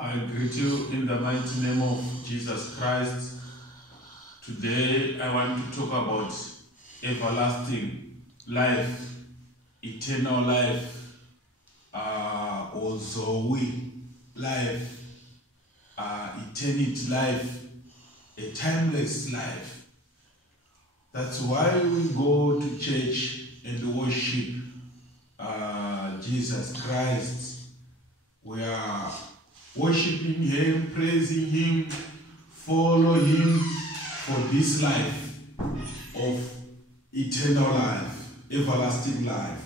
I greet you in the mighty name of Jesus Christ. Today I want to talk about everlasting life, eternal life, or Zoe life, eternity life, a timeless life. That's why we go to church and worship Jesus Christ. We are worshiping Him, praising Him, follow Him for this life of eternal life, everlasting life.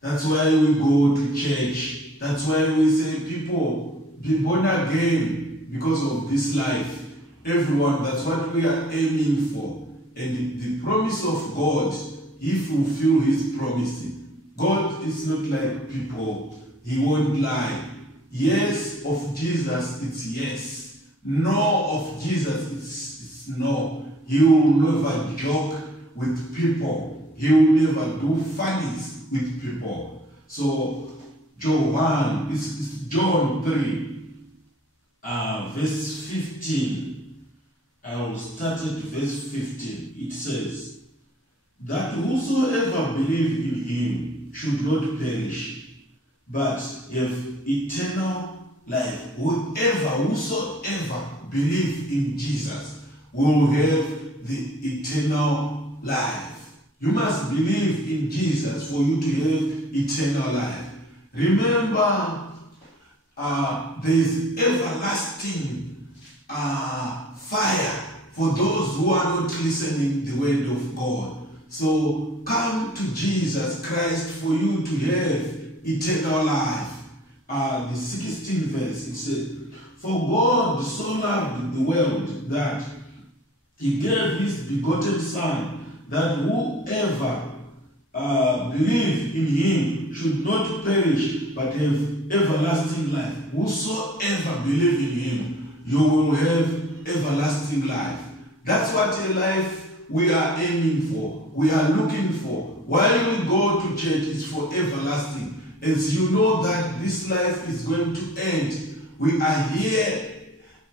That's why we go to church. That's why we say, people, be born again because of this life. Everyone, that's what we are aiming for. And the promise of God, He fulfills His promise. God is not like people. He won't lie. Yes of Jesus, it's yes. No of Jesus, it's no. He will never joke with people. He will never do funnies with people. So, John 3, verse 15. I will start at verse 15. It says, that whosoever believes in Him should not perish, but have eternal life. Whosoever believes in Jesus will have the eternal life. You must believe in Jesus for you to have eternal life. Remember, there is everlasting fire for those who are not listening to the word of God. So come to Jesus Christ for you to have eternal life. The 16th verse, it says, for God so loved the world that He gave His begotten Son, that whoever believes in Him should not perish, but have everlasting life. Whosoever believes in Him, you will have everlasting life. That's what a life we are aiming for, we are looking for. While we go to church, it's for everlasting. As you know that this life is going to end, we are here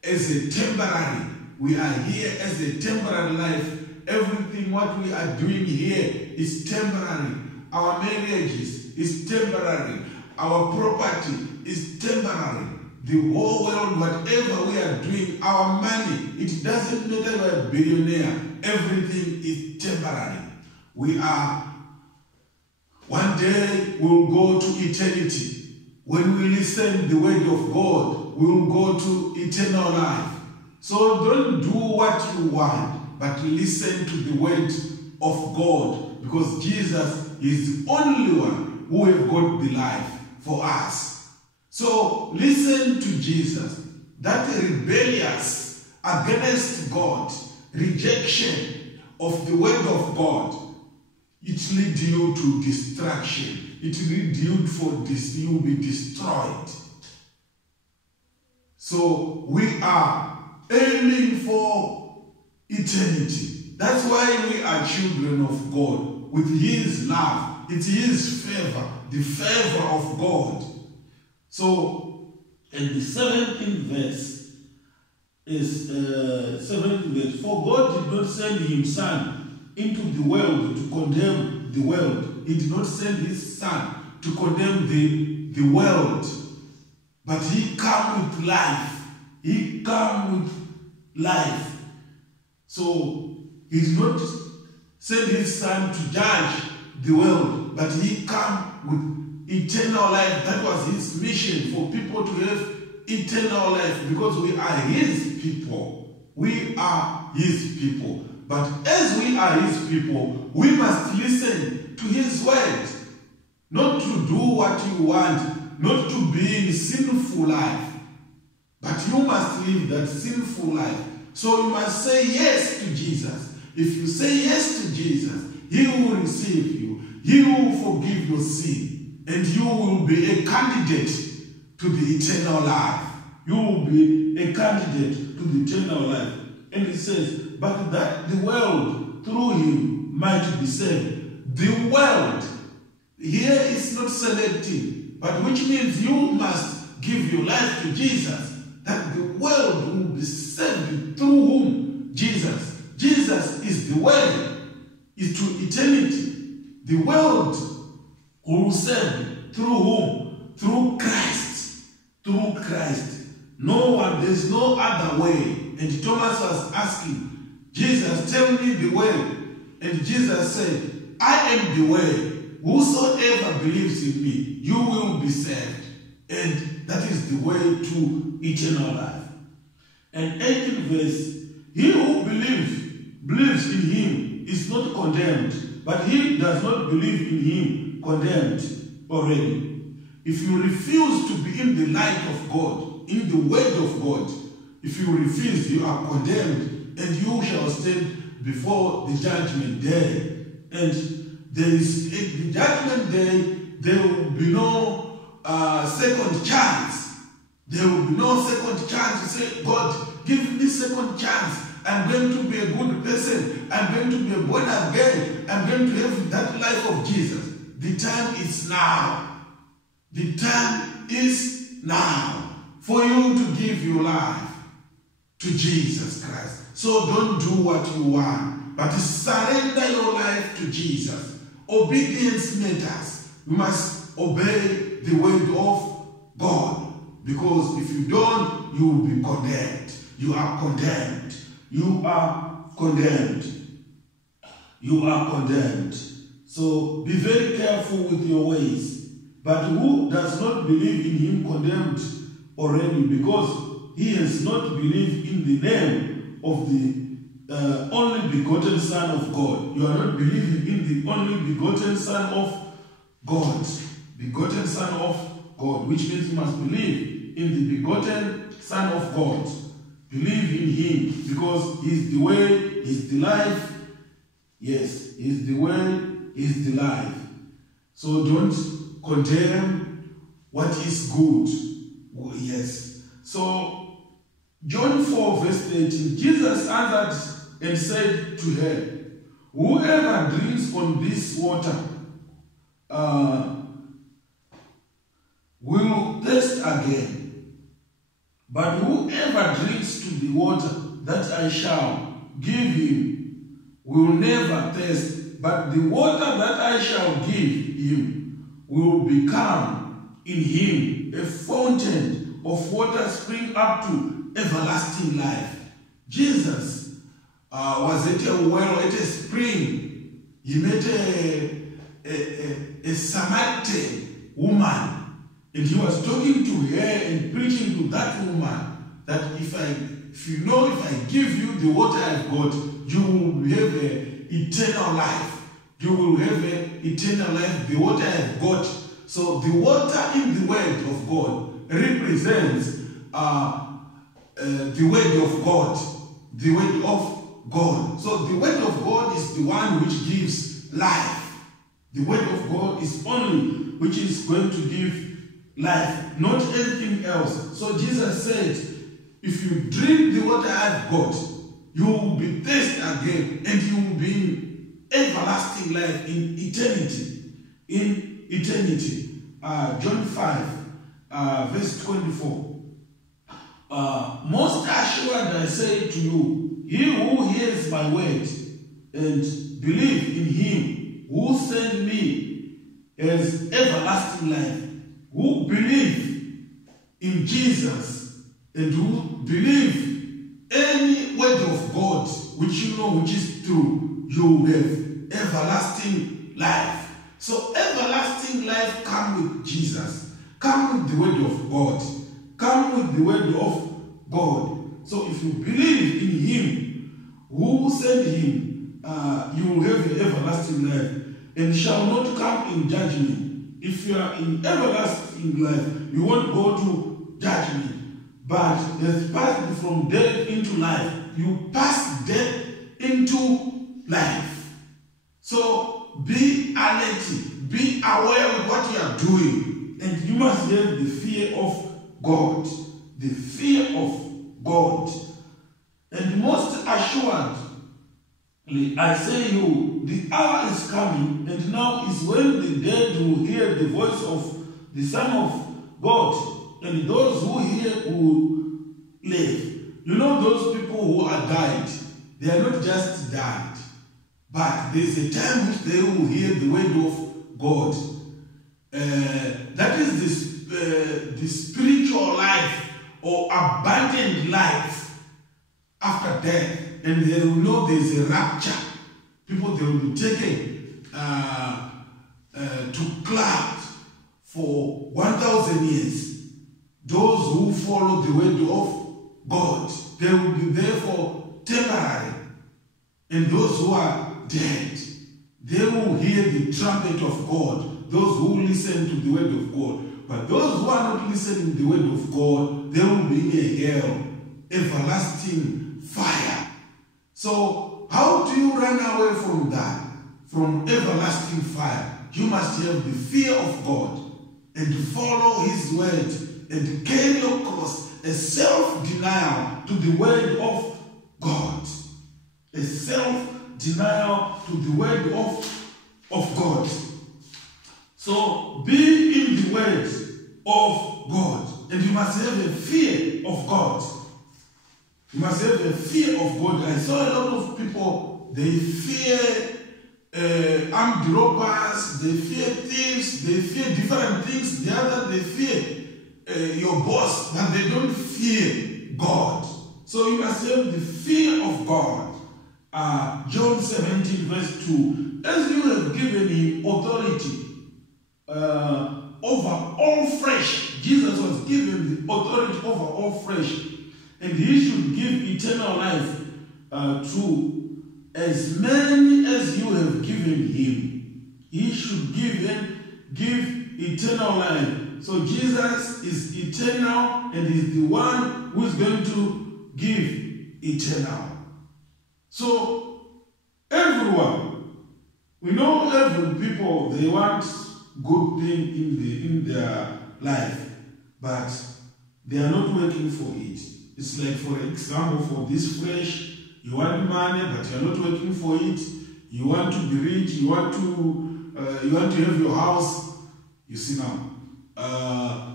as a temporary. We are here as a temporary life. Everything what we are doing here is temporary. Our marriages is temporary. Our property is temporary. The whole world, whatever we are doing, our money, it doesn't matter if we are a billionaire. Everything is temporary. We are, one day we'll go to eternity. When we listen the word of God, we'll go to eternal life. So don't do what you want, but listen to the word of God, because Jesus is the only one who has got the life for us. So listen to Jesus. That rebellious against God, rejection of the word of God, it leads you to destruction. It leads you for this. You will be destroyed. So we are aiming for eternity. That's why we are children of God. With His love, it's His favor, the favor of God. So, and the 17th verse is 17th verse. For God did not send His Son into the world to condemn the world. He did not send His Son to condemn the world. But He came with life. He came with life. So He did not send His Son to judge the world, but He came with eternal life. That was His mission, for people to have eternal life, because we are His people. We are His people. But as we are His people, we must listen to His word. Not to do what you want, not to be in sinful life. But you must live that sinful life. So you must say yes to Jesus. If you say yes to Jesus, He will receive you. He will forgive your sin. And you will be a candidate to the eternal life. You will be a candidate to the eternal life. And it says, but that the world through Him might be saved. The world here is not selective, but which means you must give your life to Jesus, that the world will be saved through whom? Jesus. Jesus is the way is to eternity. The world will be saved through whom? Through Christ. Through Christ. No one, there's no other way. And Thomas was asking, Jesus, tell me the way. And Jesus said, I am the way. Whosoever believes in me, you will be saved. And that is the way to eternal life. And 18th verse, he who believes in him is not condemned, but he does not believe in him condemned already. If you refuse to be in the light of God, in the word of God, if you refuse, you are condemned, and you shall stand before the judgment day. And there is the judgment day, there will be no second chance. There will be no second chance to say, God, give me second chance. I'm going to be a good person. I'm going to be born again. I'm going to have that life of Jesus. The time is now. The time is now for you to give your life to Jesus Christ. So don't do what you want, but surrender your life to Jesus. Obedience matters. You must obey the word of God, because if you don't, you will be condemned. You are condemned. You are condemned. You are condemned. So be very careful with your ways. But who does not believe in him condemned already, because he has not believed in the name of the only begotten Son of God. You are not believing in the only begotten Son of God. Begotten Son of God, which means you must believe in the begotten Son of God. Believe in him, because he is the way, he is the life. Yes, he is the way, he is the life. So don't condemn what is good. Oh, yes. So, John 4 verse 18, Jesus answered and said to her, whoever drinks on this water will thirst again. But whoever drinks to the water that I shall give him will never thirst, but the water that I shall give him will become in him a fountain of water spring up to everlasting life. Jesus was at a well, at a spring. He met a Samaritan woman, and he was talking to her and preaching to that woman that if I give you the water I've got, you will have an eternal life. You will have an eternal life, the water I've got. So the water in the word of God represents the word of God. The word of God. So the word of God is the one which gives life. The word of God is only which is going to give life, not anything else. So Jesus said, if you drink the water I've got, you will be thirsty again, and you will be in everlasting life in eternity. In eternity. John 5, verse 24. Most assured I say to you, he who hears my word and believe in him who sent me has everlasting life. Who believe in Jesus and who believe any word of God which you know which is true, you have everlasting life. So everlasting life come with Jesus. Come with the word of God. Come with the word of God. So if you believe in him who sent him, you will have everlasting life and shall not come in judgment. If you are in everlasting life, you won't go to judgment. But there's passing from death into life. You pass death into life. So be alert, be aware of what you are doing. And you must have the fear of God. The fear of God. And most assuredly, I say you, the hour is coming, and now is when the dead will hear the voice of the Son of God, and those who hear will live. You know, those people who are died, they are not just died, but there's a time which they will hear the word of God. That is the spiritual life or abundant life after death, and they will know there's a rapture. People, they will be taken to clouds for 1,000 years. Those who follow the word of God, they will be there for temporary. And those who are dead, they will hear the trumpet of God. Those who listen to the word of God. But those who are not listening to the word of God, they will be in a hell, everlasting fire. So, how do you run away from that? From everlasting fire? You must have the fear of God and follow His word and carry your cross, a self-denial to the word of God. A self-denial to the word of God. So be in the word of God. And you must have a fear of God. You must have a fear of God. I saw a lot of people, they fear armed robbers, they fear thieves, they fear different things. The other, they fear your boss, but they don't fear God. So you must have the fear of God. John 17 verse 2. As you have given him authority over all flesh. Jesus was given the authority over all flesh. And he should give eternal life to as many as you have given him. He should give eternal life. So Jesus is eternal and is the one who is going to give eternal. So everyone, we know every people, they want good thing in their life, but they are not working for it. It's like, for example, for this flesh, you want money, but you are not working for it. You want to be rich, you want to have your house, you see now.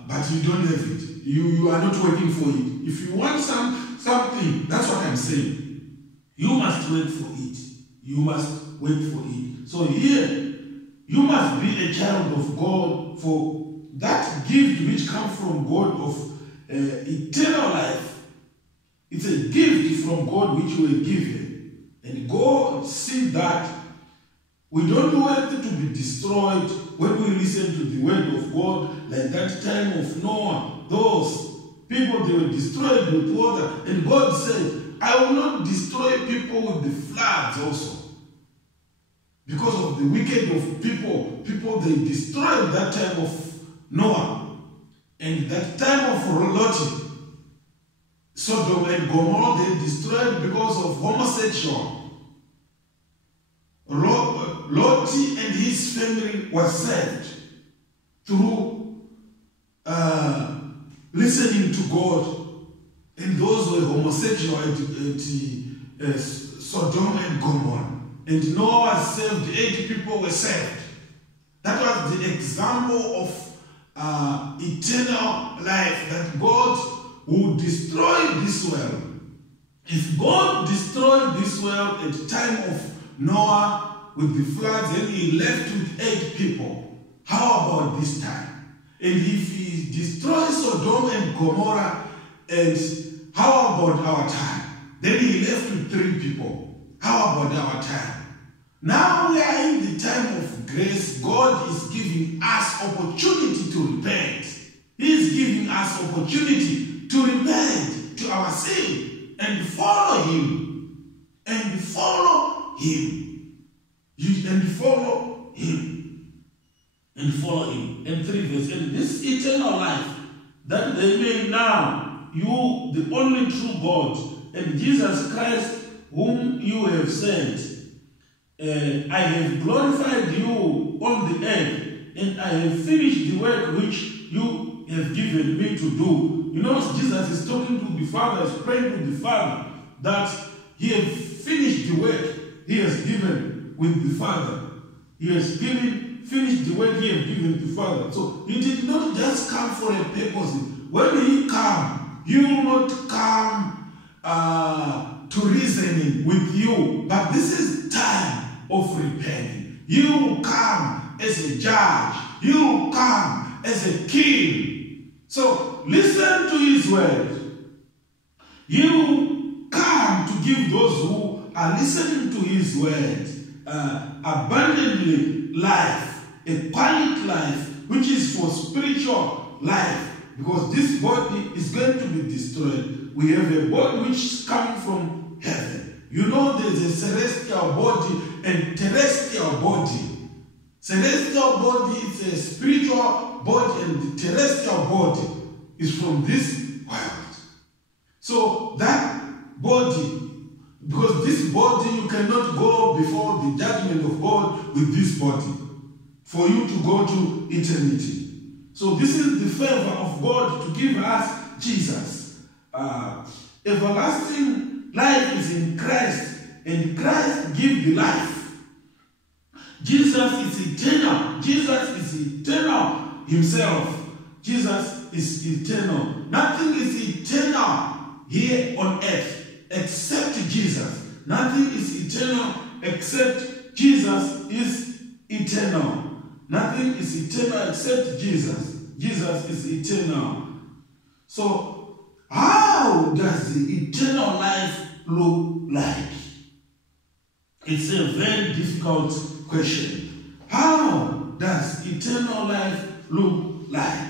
But you don't have it. You are not working for it. If you want something, that's what I'm saying. You must wait for it. You must wait for it. So here, you must be a child of God for that gift which comes from God of eternal life. It's a gift from God which we are given. And God sees that we don't want it to be destroyed when we listen to the word of God, like that time of Noah. Those people, they were destroyed with water. And God said, I will not destroy people with the floods also. Because of the wicked of people, they destroyed that time of Noah. And that time of Lot, Sodom and Gomorrah, they destroyed because of homosexual. Lot and his family were saved through listening to God. And those were homosexual at Sodom and Gomorrah. And Noah saved, 8 people were saved. That was the example of eternal life, that God would destroy this world. If God destroyed this world at the time of Noah with the floods, and he left with 8 people, how about this time? And if he destroys Sodom and Gomorrah, and how about our time? Then he left with 3 people. How about our time? Now we are in the time of grace. God is giving us opportunity to repent. He is giving us opportunity to repent to our sin and follow Him. And follow Him. And follow Him. And follow Him. And 3 verse. And this eternal life, that they may know you, the only true God, and Jesus Christ, whom you have sent. I have glorified you on the earth, and I have finished the work which you have given me to do. You know, Jesus is talking to the Father, is praying to the Father, that He has finished the work He has given with the Father. He has finished the work He has given to the Father. So He did not just come for a purpose, when he come, he will not come to reasoning with you, but this is time of repenting. He will come as a judge. He will come as a king. So listen to his word. He will come to give those who are listening to his word abundantly life, a quiet life, which is for spiritual life, because this body is going to be destroyed. We have a body which is coming from heaven. You know, there's a celestial body and terrestrial body. Celestial body is a spiritual body, and the terrestrial body is from this world. So that body, because this body, you cannot go before the judgment of God with this body for you to go to eternity. So this is the favor of God to give us Jesus. Everlasting life is in Christ, and Christ gives the life. Jesus is eternal. Jesus is eternal himself. Jesus is eternal. Nothing is eternal here on earth except Jesus. Nothing is eternal except Jesus is eternal. Nothing is eternal except Jesus. Jesus is eternal. So, how does the eternal life look like? It's a very difficult question. How does eternal life look like?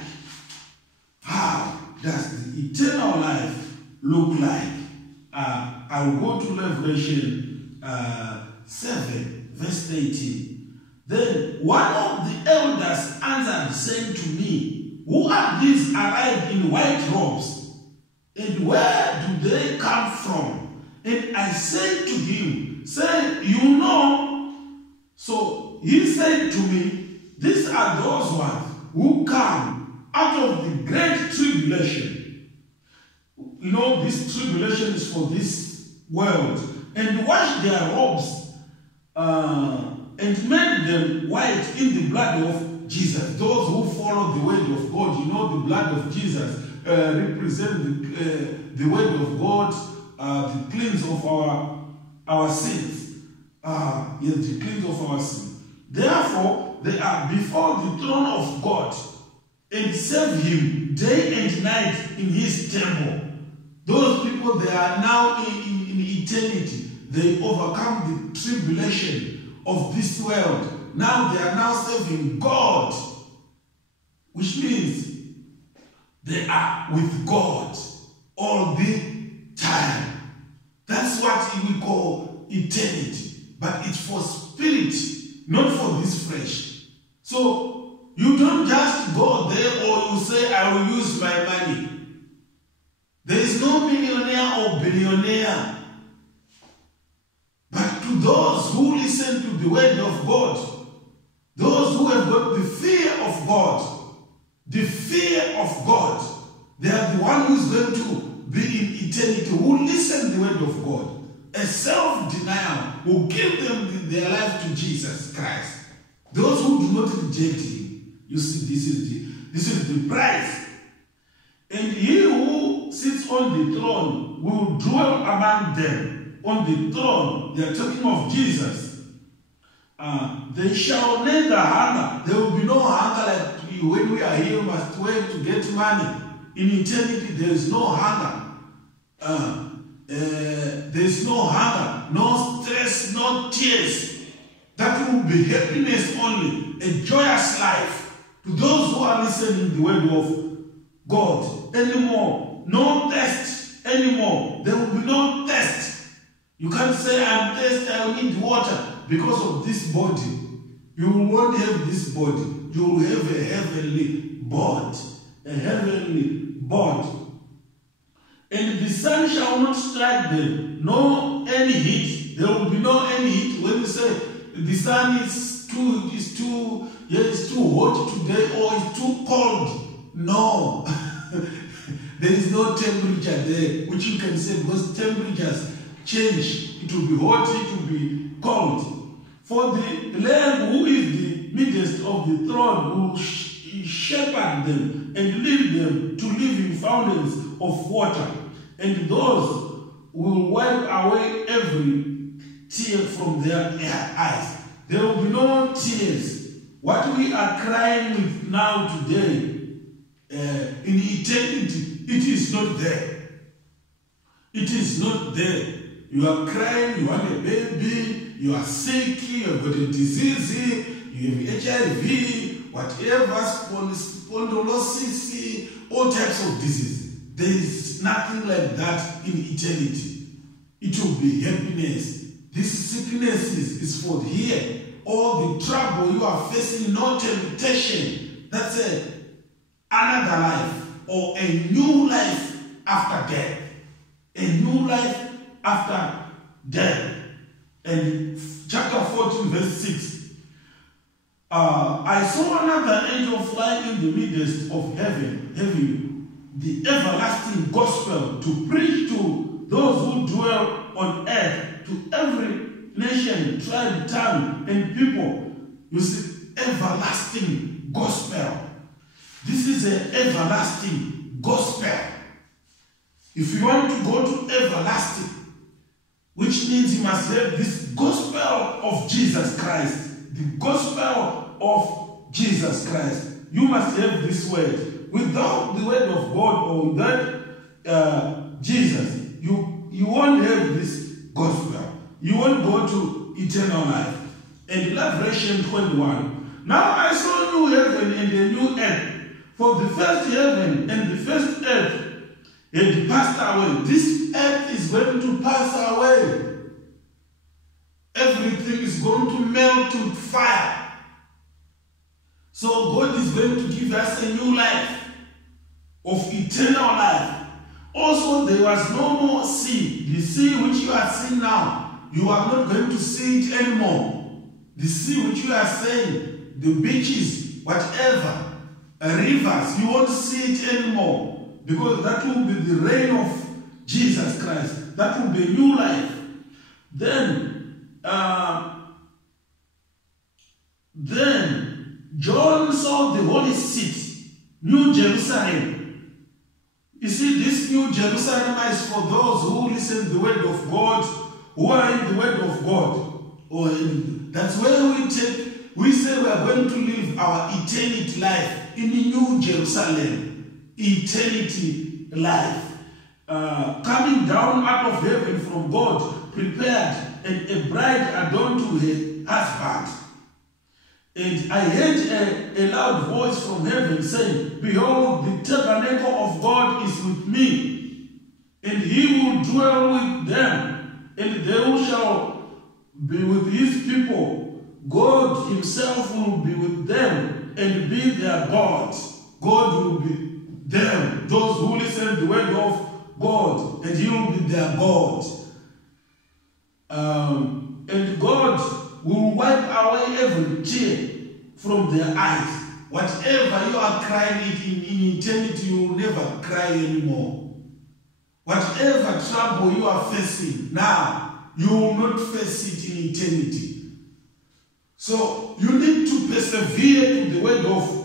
How does the eternal life look like? I will go to Revelation 7, verse 18. Then one of the elders answered, saying to me, who are these arrived in white robes? And where do they come from? And I said to him, say, you know. So he said to me, these are those ones who come out of the great tribulation. You know, this tribulation is for this world. And washed their robes and made them white in the blood of Jesus. Those who follow the word of God, you know, the blood of Jesus represent the word of God, the cleanse of our sins. Yes, the cleanse of our sins. Therefore, they are before the throne of God and serve him day and night in his temple. Those people, they are now in eternity. They overcome the tribulation of this world. Now they are now serving God, which means they are with God all the time. That's what we call eternity. But it's for spirit, not for this flesh. So you don't just go there or you say, I will use my money. There is no millionaire or billionaire. But to those who listen to the word of God, those who have got the fear of God, they are the one who is going to be in eternity, who listen to the word of God. A self-denial will give them their life to Jesus Christ. Those who do not reject him, you see, this is the price. And he who sits on the throne will dwell among them. On the throne, they are talking of Jesus. They shall neither hunger. There will be no hunger like when we are here, we must wait to get money. In eternity, there is no hunger. There is no hunger, no stress, no tears. That will be happiness only, a joyous life to those who are listening to the word of God. Anymore, no thirst anymore. There will be no thirst. You can't say, I'm thirsty, I need water because of this body. You won't have this body. You will have a heavenly body. A heavenly body. And the sun shall not strike them, no any heat. There will be no any heat. When you say the sun is too hot today or it's too cold, no. There is no temperature there, which you can say because temperatures change. It will be hot, it will be cold. For the Lamb who is the midst of the throne will shepherd them and lead them to living fountains of water, and those will wipe away every tear from their eyes. There will be no tears. What we are crying with now today, in eternity, it is not there. It is not there. You are crying, you want a baby, you are sick, you have got a disease, you have HIV, whatever, spondylosis, all types of disease. There is nothing like that in eternity. It will be happiness. This sickness is for here. All the trouble you are facing, no temptation. That's another life or a new life after death. A new life after death. And chapter 14 verse 6. I saw another angel flying in the midst of heaven, having the everlasting gospel to preach to those who dwell on earth, to every nation, tribe, tongue, and people. You see, everlasting gospel. This is an everlasting gospel. If you want to go to everlasting, which means you must have this gospel of Jesus Christ. The gospel of Jesus Christ. You must have this word. Without the word of God or without Jesus, you won't have this gospel. You won't go to eternal life. And Revelation 21. Now I saw a new heaven and a new earth. For the first heaven and the first earth had passed away. This earth is going to pass away. Everything is going to melt to fire. So God is going to give us a new life of eternal life. Also, there was no more sea. The sea which you are seeing now, you are not going to see it anymore. The sea which you are seeing, the beaches, whatever, rivers, you won't see it anymore. Because that will be the reign of Jesus Christ. That will be a new life. Then John saw the holy city, New Jerusalem. You see, this New Jerusalem is for those who listen to the word of God, who are in the word of God. That's where we say we are going to live our eternity life in the New Jerusalem. Eternity life. Coming down out of heaven from God, prepared, and a bride adorned to her husband. And I heard a loud voice from heaven saying, Behold, the tabernacle of God is with me, and he will dwell with them, and they shall be with his people. God himself will be with them and be their God. God will be them, those who listen to the word of God, and he will be their God. And God will wipe away every tear from their eyes. Whatever you are crying in eternity, you will never cry anymore. Whatever trouble you are facing now, you will not face it in eternity. So you need to persevere to the word of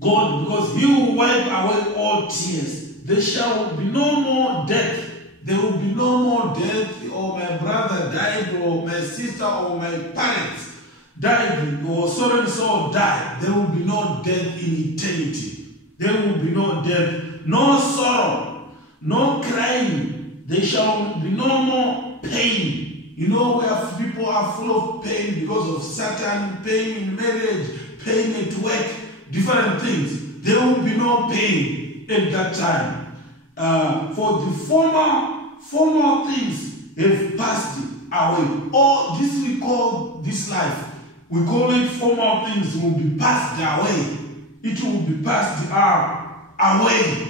God, because he will wipe away all tears. There shall be no more death. There will be no more death, or my brother died, or my sister, or my parents died, or so and so died. There will be no death in eternity. There will be no death, no sorrow, no crying. There shall be no more pain. You know, where people are full of pain because of Satan, pain in marriage, pain at work, different things. There will be no pain at that time. For the former things have passed away. All this we call this life. We call it former things will be passed away. It will be passed away.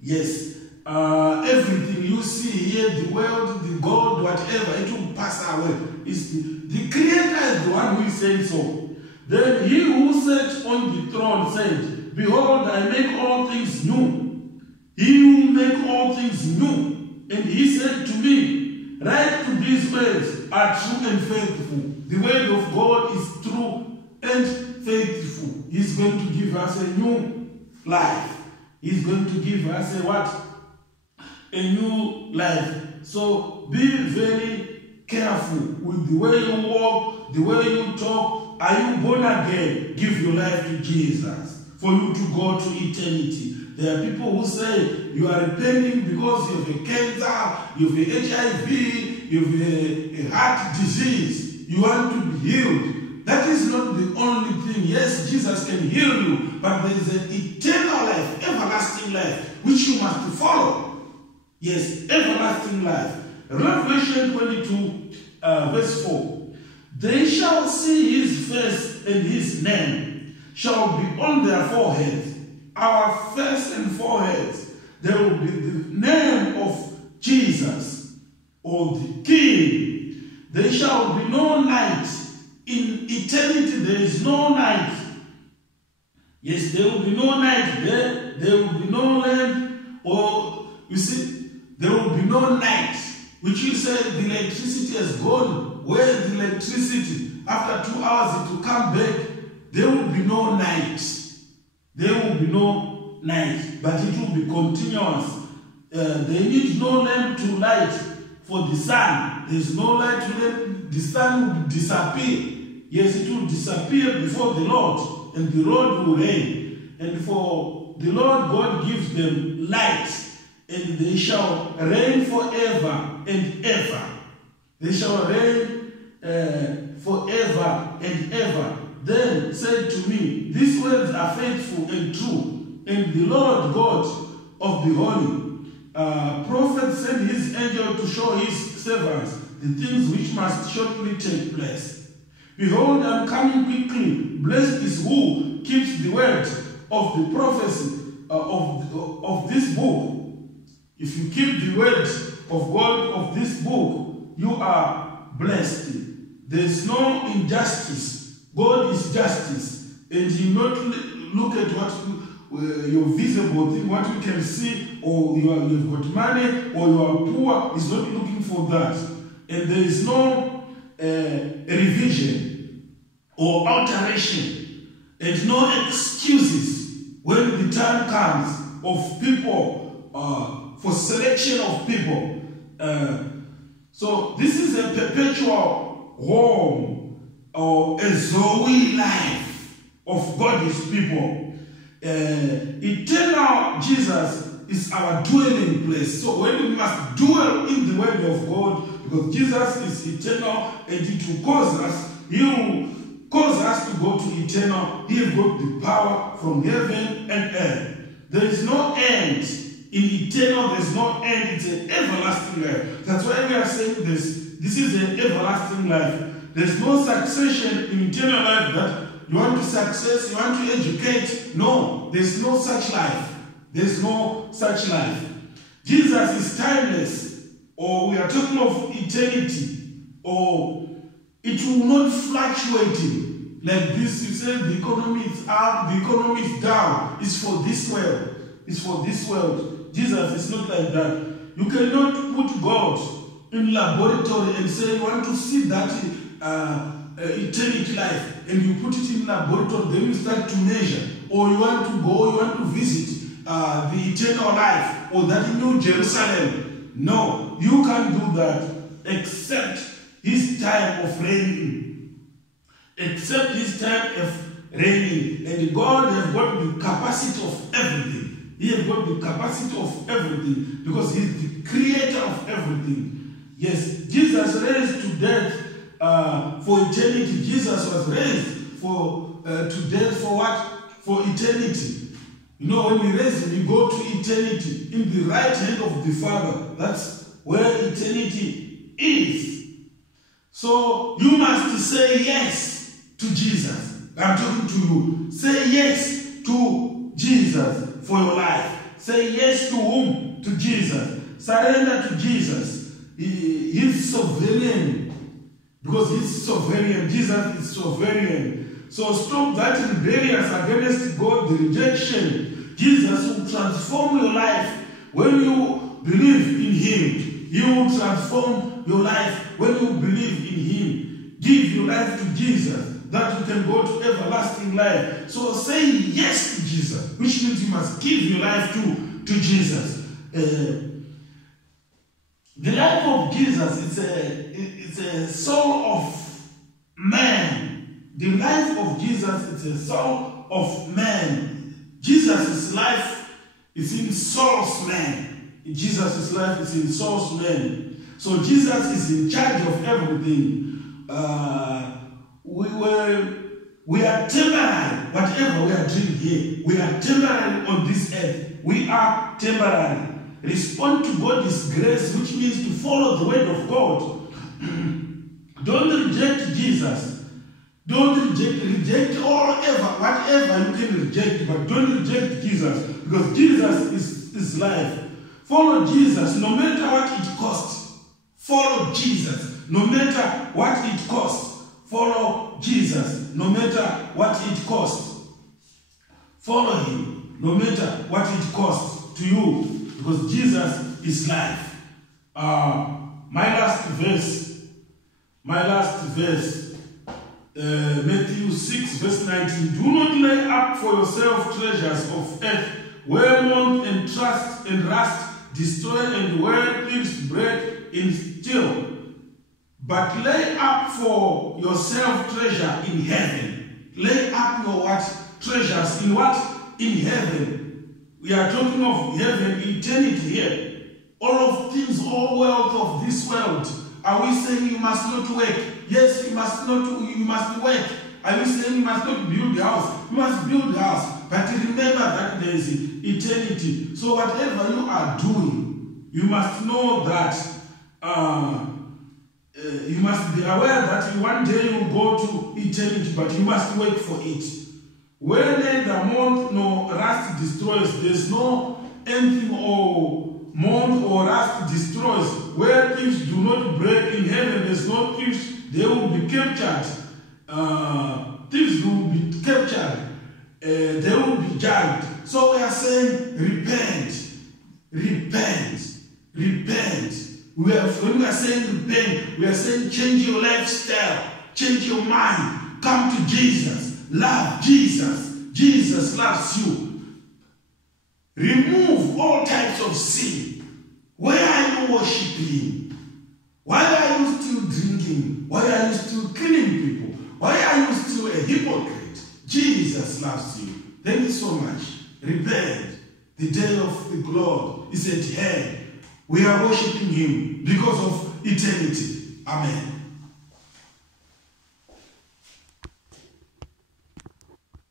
Yes. Everything you see here, the world, the God, whatever, it will pass away. It's the Creator is the one who is saying so. Then he who sat on the throne said, Behold, I make all things new. He will make all things new. And he said to me, Write to these words are true and faithful. The word of God is true and faithful. He's going to give us a new life. He's going to give us a what? A new life. So be very careful with the way you walk, the way you talk. Are you born again? Give your life to Jesus for you to go to eternity. There are people who say you are repenting because you have a cancer, you have a HIV, you have a heart disease. You want to be healed. That is not the only thing. Yes, Jesus can heal you, but there is an eternal life, everlasting life, which you must follow. Yes, everlasting life. Revelation 22, verse 4. They shall see his face, and his name shall be on their foreheads. Our face and foreheads. There will be the name of Jesus, or the King. There shall be no night. In eternity, there is no night. Yes, there will be no night there. There will be no land. Or, you see, there will be no night. Which you say the electricity has gone. Where is the electricity? After 2 hours, it will come back. There will be no night. There will be no night. But it will be continuous. They need no lamp to light for the sun. There is no light to lamp. The sun will disappear. Yes, it will disappear before the Lord, and the Lord will reign. And for the Lord God gives them light, and they shall reign forever and ever. They shall reign forever and ever. Then said to me, these words are faithful and true, and the Lord God of the holy prophet sent his angel to show his servants the things which must shortly take place. Behold, I am coming quickly. Blessed is who keeps the word of the prophecy of this book. If you keep the word of God of this book, you are blessed. There is no injustice. God is justice. And you not look at what your visible thing, what you can see, or you've got money, or you are poor. He's not looking for that. And there is no revision or alteration, and no excuses when the time comes of people, for selection of people. So this is a perpetual home, or a Zoe life of God's people. Eternal Jesus is our dwelling place. So when we must dwell in the word of God, because Jesus is eternal, and it will cause us, he will cause us to go to eternal. He has got the power from heaven and earth. There is no end. In eternal, there is no end. It's an everlasting life. That's why we are saying this. This is an everlasting life. There's no succession in eternal life that you want to success, you want to educate. No, there's no such life. There's no such life. Jesus is timeless. Or we are talking of eternity, or it will not fluctuate like this. You say the economy is up, the economy is down. It's for this world. It's for this world. Jesus is not like that. You cannot put God in laboratory and say you want to see that eternity life, and you put it in laboratory, then you start to measure. Or you want to go, you want to visit the eternal life, or that New Jerusalem. No, you can't do that except his time of reigning. Except his time of reigning. And God has got the capacity of everything. He has got the capacity of everything because he is the creator of everything. Yes, Jesus raised to death for eternity. Jesus was raised to death for what? For eternity. You know, when we raise him, we go to eternity in the right hand of the Father. That's where eternity is. So you must say yes to Jesus. I'm talking to you. Say yes to Jesus for your life. Say yes to whom? To Jesus. Surrender to Jesus. He's sovereign. Because he's sovereign. Jesus is sovereign. So stop that rebellion against God, the rejection. Jesus will transform your life when you believe in him. He will transform your life when you believe in him. Give your life to Jesus. that you can go to everlasting life. So say yes to Jesus, which means you must give your life to Jesus. The life of Jesus it's a soul of man. The life of Jesus is a soul of man. Jesus' life is in soul's man. Jesus' life is in soul's man. So Jesus is in charge of everything. We are temporary. Whatever we are doing here, we are temporary on this earth. We are temporary. Respond to God's grace, which means to follow the word of God. Don't reject Jesus. Don't reject whatever you can reject, but don't reject Jesus, because Jesus is life. Follow Jesus no matter what it costs. Follow Jesus no matter what it costs. Follow Jesus no matter what it costs. Follow him no matter what it costs to you, because Jesus is life. My last verse, Matthew 6 verse 19. Do not lay up for yourself treasures of earth, where moth and rust destroy, and where thieves break in steal. But lay up for yourself treasure in heaven. Lay up your what? Treasures in what? In heaven. We are talking of heaven, eternity here. All of things, all wealth of this world. Are we saying you must not work? Yes, you must work. Are we saying you must not build a house? You must build a house. But remember that there is eternity. So whatever you are doing, you must know that you must be aware that one day you will go to eternity, but you must work for it. Where neither moth nor rust destroys, there's no anything or moth or rust destroys. Where thieves do not break in heaven, there's no thieves, they will be captured. Thieves will be captured. They will be judged. So we are saying, repent. When we are saying repent, we are saying change your lifestyle, change your mind, come to Jesus, love Jesus. Jesus loves you. Remove all types of sin. Where are you worshiping? Why are you still drinking? Why are you still killing people? Why are you still a hypocrite? Jesus loves you. Thank you so much. Repent. The day of the Lord is at hand. We are worshiping him because of eternity. Amen.